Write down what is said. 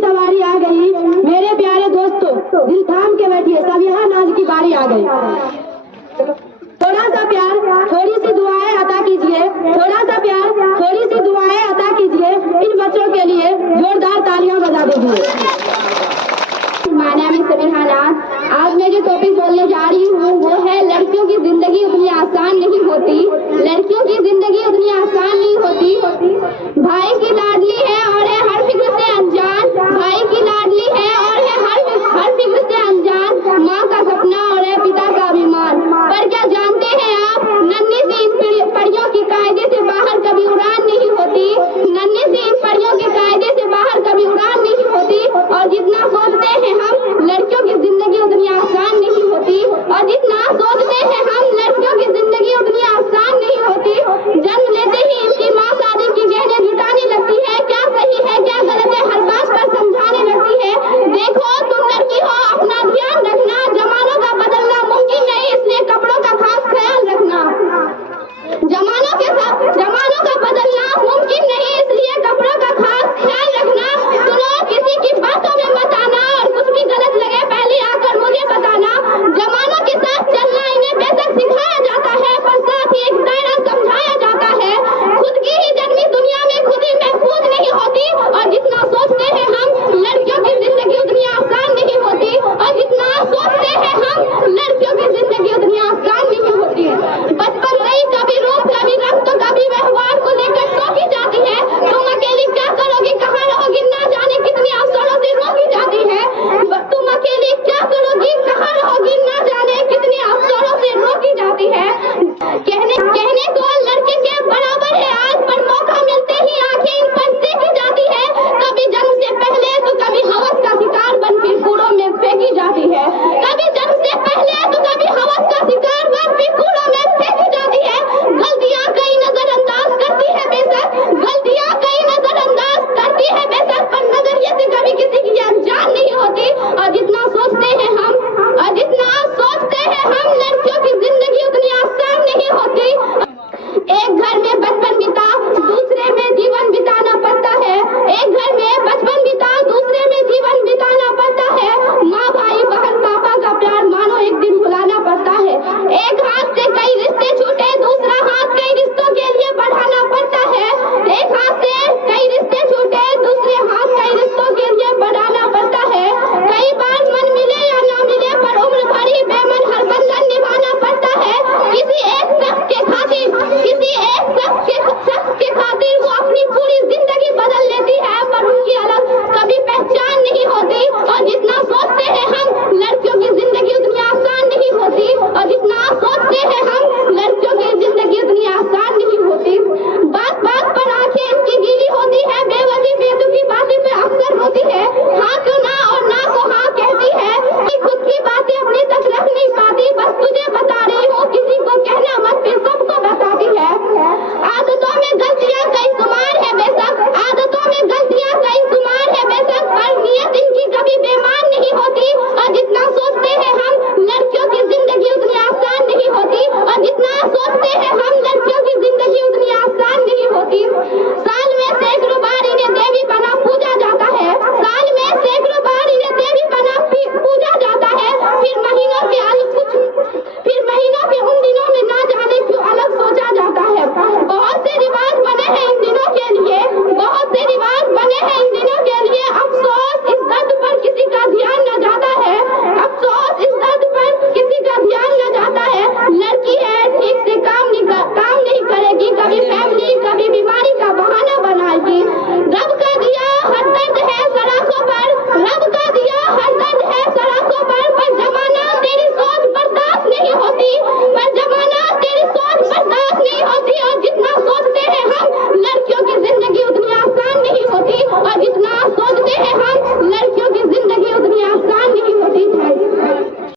सवारी आ गई, मेरे प्यारे दोस्तों दिल थाम के बैठिए, सब यहाँ नाच की बारी आ गई। थोड़ा सा प्यार थोड़ी सी दुआएं अता कीजिए, थोड़ा सा प्यार थोड़ी सी दुआएं अता कीजिए, इन बच्चों के लिए जोरदार तालियां बजा दीजिए। My name is समीहा नाज। आज मैं जो टॉपिक बोलने जा रही हूँ